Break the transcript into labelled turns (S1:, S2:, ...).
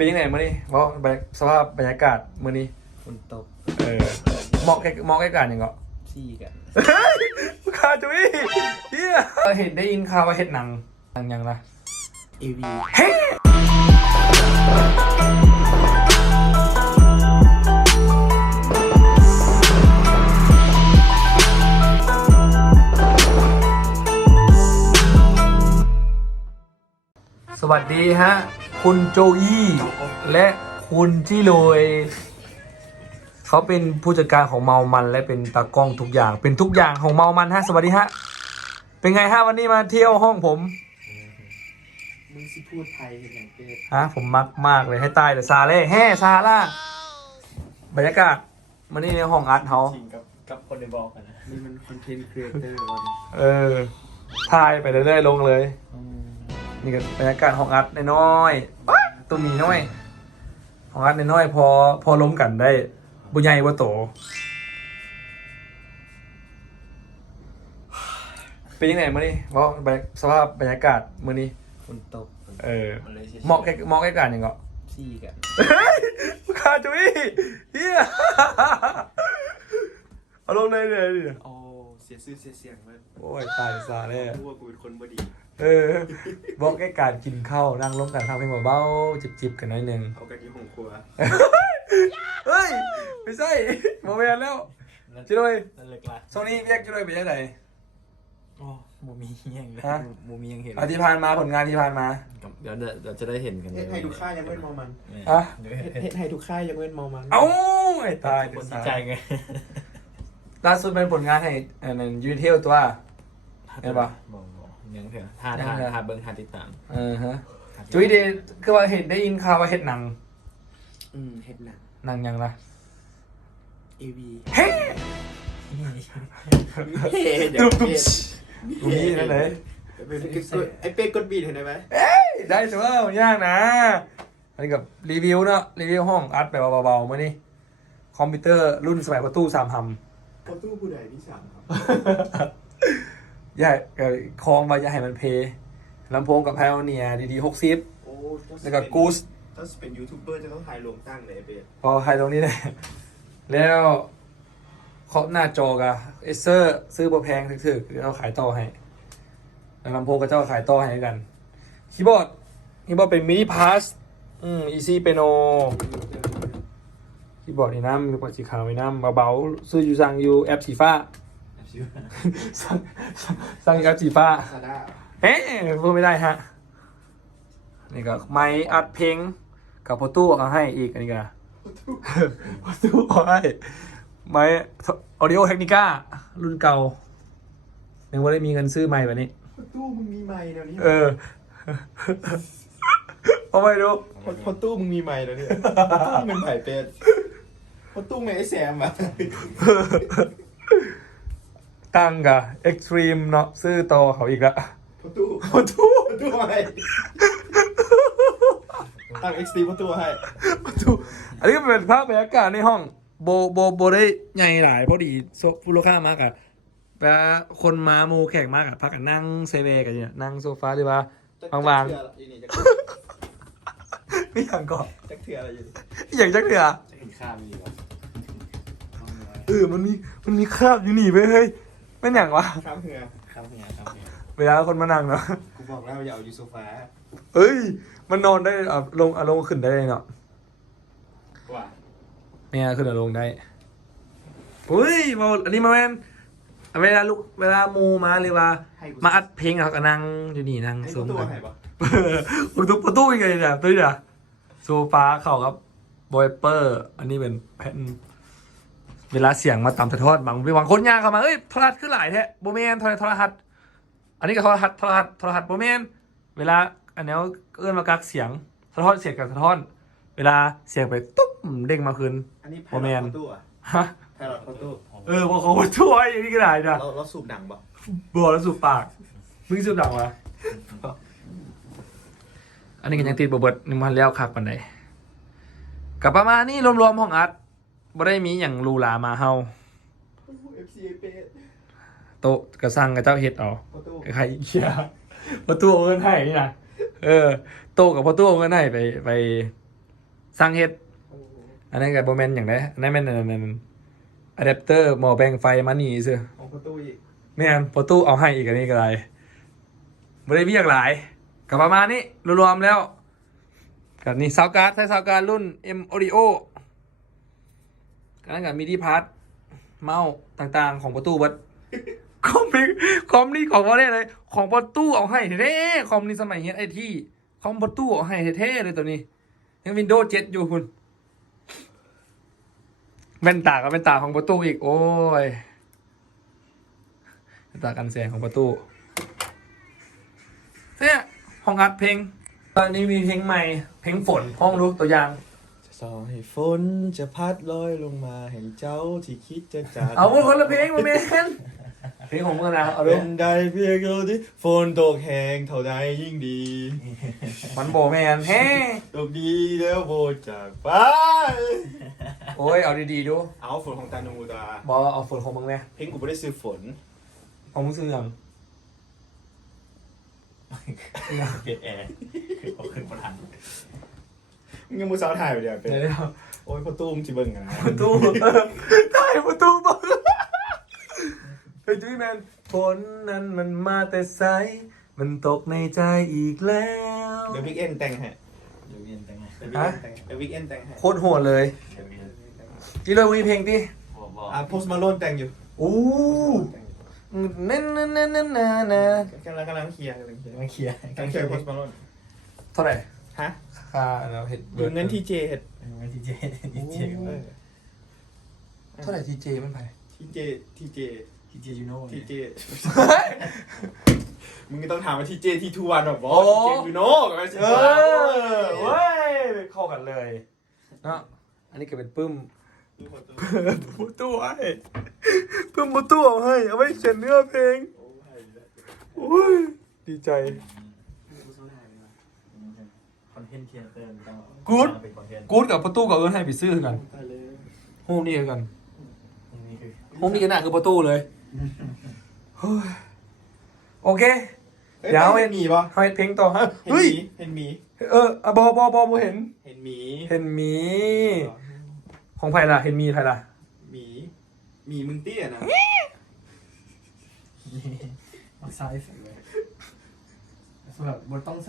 S1: เป็นยังไงมื้อนี้เพราะบรรยสภาพบรรยากาศมื้อนี้
S2: ฝนตก
S1: เออเหมาะแก่เหมาะแก่การหยังก็
S2: ซี่กัน
S1: เฮ้ยข่าวจุ้ยเฮียเห็นได้ยินข่าวว่าเฮ็ดหนังหนังหยังนะ
S2: เอวี
S1: เฮ้ส วัสดีฮะ คุณโจอี้และคุณจิโรยเขาเป็นผู้จัดการของเมามัน และเป็นตากล้องทุกอย่าง เป็นทุกอย่างของเมามันฮะ สวัสดีฮะ เป็นไงฮะวันนี้มาเที่ยวห้องผม
S2: มึงสิพูดไทยเห็นอย่างเป้
S1: ฮะผมมักมากเลยให้ตายแต่ซาเล่แฮ่ซาล่าบรรยากาศมันนี่ในห้องอาร์ตเฮา
S2: จริงกับกับคนในบอกกันนะนี่มันคอนเทนต์ครีเอเตอร์วัน
S1: เออถ่ายไปเรื่อยๆลงเลย นี่ก็บรรยากาศห้องอาร์ตน้อยๆป๊าดตัวมีน้อยห้องอาร์ตน้อยๆพอพอล้มกันได้บุญใหญ่บุโต เป็นยังไงมื่อนี้เพราะสภาพบรรยากาศมื่อนี้
S2: ฝนตก
S1: เออ
S2: มันเลย
S1: เหมาะแก่เหมาะแก่การยังก็
S2: ซี่กัน
S1: เฮ้ยคาจุ้ยเฮียเอาลงเลยเลยดิ
S2: โอ้เสียชื่อเสียเสียงเลย
S1: โอ้ยตายซาเลย
S2: รู้ว่ากูเป็นคนบดี
S1: เออบอกแค่การกินข้าวนั่งร่วมกันทำเพลงเบาๆจิบๆกันหน่อยหนึง
S2: เอากันที่ห้องครัว
S1: เฮ้ยไม่ใช่โมเมนแล้วจิโร่ย
S2: นั่นเล็กละ
S1: ช่วงนี้เรียกจิโร่ยเป็นยังไง
S2: โอ้มูมียังเลย
S1: ฮะ
S2: มูมียังเห็น
S1: อาที่ผ่านมาผลงานที่ผ่านมา
S2: เดี๋ยวเดี๋ยวจะได้เห็นกัน
S3: เฮ็ดให้ทุกค่ายยังเว้นมอมัน
S1: อะ
S2: เดี๋ยว
S3: เฮ็ดเฮ็ดให้ทุกค่ายยังเว้นมอมัน
S1: เอ้าไอ้ตาย
S2: คน
S1: เดี๋ยว
S2: ดี
S1: ซา
S2: ใจไง
S1: ล่าสุดเป็นผลงานให้อันนั้นยูนิเทลตัว เห็นปะ
S2: บอกบอก ยังเถอะถ้า
S1: ยัง
S2: ถ้า
S1: เถอะ
S2: ถ้าเบิ้งถ้าติดตาม
S1: เออฮะจุ้ยเดย์คือว่าเห็นได้ยินข่าวว่าเห็ดหนัง
S3: อืมเฮ็ดหนัง
S1: หนังหยังนะ
S3: เอวี
S1: เฮ้ย
S3: เฮ้เดี๋ย
S1: ตุ๊
S3: ว
S1: บตุ๊บ
S3: เฮ็ด
S1: ตรงนี้นั่นเลย
S3: ไอเป้กดบีดเห็นไหม
S1: ได้แต่ว่ามันยากนะอันนี้กับรีวิวเนาะรีวิวห้องอัดแบบเบาๆมานี่คอมพิวเตอร์รุ่นสมัยประตูสามห
S3: ประตูผู้ใดที่สามครับำ
S1: อย่ากับคองมาอย่าให้มันเพลำโพงกับไพโอเนียดีๆหกสิบ
S3: โอ้
S1: แล้วก็กูส
S3: ถ้าเป็นยูทูบเบอร์จะต้องถ่ายลงตั้งเลยไอเป้
S1: พอใครตรงนี้เลยแล้วเคาะหน้าจอกะเอเซอร์ซื้อประแพงถึกๆเดี๋ยวเราขายต่อให้แล้วลำโพงก็เจ้าขายต่อให้กันคีย์บอร์ดคีย์บอร์ดเป็นมินิพาสอืมอีซี่เปโนคีย์บอร์ดนี่น้ำมีกว่าสีขาวมีน้ำเบาๆซื้ออยู่สั่งอยู่แอปสีฟ้า สั่งสั่งอยู่แอปสีฟ้า
S3: ซาด้า
S1: เอ๊ะพูดไม่ได้ฮะ นี่ก็ไม้อัดเพลงกับพอตู้เอาให้อีกอันนี้ก็พอตู้เอาให้ไม้ออดิโอเทคนิก้ารุ่นเก่ายังไม่ได้มีเงินซื้อใหม่แบบนี้
S3: ประตูมึงมีไม้แล้วนี่
S1: เออเอาไปดู
S3: ประตูมึงมีไม้แล้วเนี่ยประตูมึงเป็นไผ่เป็ดประตูไม่ไอแซมอะ
S1: ตั้งกับเอ็กซ์ตรีมเนาะซื้อต่อเขาอีกละ
S3: ประตู
S1: พอตู้
S3: ประตูอะไรตั้งเอ็กซ์ตีประตูให้
S1: พอตู้อันนี้ก็เป็นภาพบรรยากาศในห้องโบโบโบได้ใหญ่หลายเพราะดีโซฟูโลค่ามากอะแปลว่าคนมาหมูแขกมากอะพักกันนั่งเซเวกันอยู่เนี่ยนั่งโซฟาหรือว่า วาง
S3: จักเถื่ออยู่นี่จัก
S1: ๆไม่อย่างก่อน
S3: จักเถื่ออะไรอยู่นี่
S1: อย่างจักเถื่อ
S2: จะเห็นข้ามมีวะ
S1: เออมันมีมันมีคราบอยู่นี่เว้ยเฮ้ย เป็นอย่างวะ
S3: ข้ามเถื่อ
S2: ข้ามเหียข้ามเหีย
S1: เวลาคนมานั่งเนาะ
S3: กูบอกแล้วอย่าเอาอยู่โซฟา
S1: เอ้ย มันนอนได้อะลงอะลงขึ้นได้เนาะ
S2: ว่า
S1: เนี่ยขึ้นอะลงได้อุ้ยมาอันนี้มาแมนเวลาลูกเวลามูมาหรือว่า
S3: ให้กู
S1: มาอัดเพลงเขาก็นั่งอยู่นี่นั่ง
S3: ให้
S1: ส
S3: กู
S1: ม
S3: ตัว
S1: กัน
S3: ให้ปะ
S1: ประตูประตูยังไงเนี่ยตัวนี้นะโซฟาเข้าครับบอยเปอร์ อันนี้เป็นแผ่น เวลาเสียงมาตามสะท้อนบางบางคนย่างเข้ามาเอ้ยโทรทัศน์ขึ้นหลายแท้โบแมนโทรโทรทัศน์อันนี้ก็โทรทัศน์โทรทัศน์โทรทัศน์โบแมนเวลาอันนี้เอื้อนมากักเสียงสะท้อนเสียงกับสะท้อน เวลาเสียงไปตุ๊บเด้งมาคืน
S3: อันนี้ไพ
S1: โอ้แม
S3: ลอต
S1: น
S3: ประตูอะ
S1: ฮะ
S3: ไพลอตประตู
S1: เออพอเขาช่วยอย่างนี้ก็ได้นะ
S3: เราเราสูบหนังปะ
S1: บัวแล้วสูบปากมึงสูบดังวะอันนี้ก็ยังติดบเบิดนี่มันแล้วคักปันใดกับประมาณนี้รวมๆห้องอัด บ่ได้มีอย่างหรูหรามาเฮา
S3: เอฟซีเป
S1: โต๊ะกระสังกับเจ้าเฮ็ดเอา
S3: ประตู
S1: ใครเคียประตูเอาเงินให้นี่นะเออ โต๊ะกับประตูเอาเงินให้ไปไปสร้างเฮ็ด อันนั้นกับโบแมนอย่างไรอันนั้นแม่นอันนั้นอะแดปเตอร์หมอแบ่งไฟมานี่ซื้อ
S3: ของประตูอีก
S1: แม่นประตูเอาให้อีกอันนี้ก็ได้บ่ได้เรียกหลายกับประมาณนี้รวมๆแล้วกับนี่ซาวการ์ดใช้ซาวการ์ดรุ่น M Audio กันนั้นกับมีที่พาร์ทเมาส์ต่างๆ ของประตูบัดคอมนี่คอมนี่ของเขาได้เลย ของประตูเอาให้เท่คอมนี่สมัยเฮ็ดไอที่คอมประตูเอาให้เท่เลยตัวนี้ ยังวินโดว์7อยู่คุณแว่นตากับแว่นตาของประตูอีก โอ้ยแว่นตากันแสงของประตูเนี่ยห้องอัดเพลง ตอนนี้มีเพลงใหม่ เพลงฝนห้องรู้ตัวอย่าง
S3: สอให้ฝนจะพัดลอยลงมาให้เจ้าที่คิดจะจาก
S1: เอาคนละเพลงมาเมนเพลงของมึงนะเอาดู
S3: เป็นใดเพียงเท่าที่ฝนตกแห้งเท่าใดยิ่งดี
S1: มันโบแมนเฮ้
S3: ตกดีแล้วโบจากไป
S1: โอ้ยเอาดีๆดู
S3: เอาฝนของตานูตา
S1: บอเอาฝนของมึงไง
S3: เพลงกูไม่ได้ซื้อฝน
S1: ของมึงซื้อยัง
S2: เก็บแอร์คือเอาขึ้นบนหัน
S3: มึง ยังมือสาวถ่ายอยู่เดียวเป็น
S1: เดี๋ยวเดี๋ยว
S3: โอ้ยพ่อตุ้มจิเบิ่งกันนะ
S1: ประตูถ่ายประตูบ้างเฮ้ยจุ้ยแมนฝนนั้นมันมาแต่ไซมันตกในใจอีกแล้ว
S3: เดี๋ยววิกเอนแต่งให้
S2: เดี๋ยวเย็นจังไง
S3: เดี๋ยววิกเอนแต่งเดี๋ยววิกเอนแต่งให้
S1: โคตรโหดเลย
S2: เดี๋ยวเย็น
S1: จีเลยมีเพลงดิ
S2: บอกบอก
S3: อะโพสมาโลนแต่งอยู่
S1: โอ้นั่นนั่นนั่นนั่นนั่นนะ
S3: กำลังกำลังเคลียร์กำลังเคลียร์
S2: มาเคลียร์
S3: กำลังเคลียร์โพสมาโลน
S1: เท่าไหร่
S3: ฮะ
S1: ค่าเราเห็ด
S3: ดูเงินที่เจเห็ด
S2: มาทีเจทีเจ
S3: เออ
S1: เท่าไหร่ทีเจมันไป
S3: ที่เจที่เจ
S2: ทีเจยูโน่
S3: ที่เจมึงก็ต้องถามว่าที่เจที่ทูวันหรอบอ
S1: โอ้
S3: สเจยูโน่กับไอ้เสื
S1: เอ
S3: อ
S1: อเว้ยเข้ากันเลยเนาะอันนี้ก็เป็นปึ้มประตูไอ้ปึ้มประตูเอาให้เอาไว้เขียนเนื้อเพลงโอ้ยดีใจ
S2: ค อนเทนต์เทียเตอร์ต้อง
S1: Good
S2: เป็นคอนเทนต์
S1: กูดกับประตูกับเอิร์นให้ไปซื้อกันโฮมนี่กัน
S2: นี่คือ
S1: โฮมนี่กันน่ะคือประตูเลยเฮ้ยโอเค
S3: เฮ้ย
S1: เดี๋ยว
S3: เห็นหมีปะ
S1: ให้เพลงต่อฮะ
S3: เห็นห
S1: เฮ้ย
S3: มีเห็นหมี
S1: เอออะบอบอบอบเห็น
S3: เห็นหมี
S1: เห็นหมีของใครล่ะ เห็นมีใครล่ะ
S3: หมีหมีมึงเตี้ยนะ
S2: เอาซ้ายสุดเลยแบบบนต้องใส่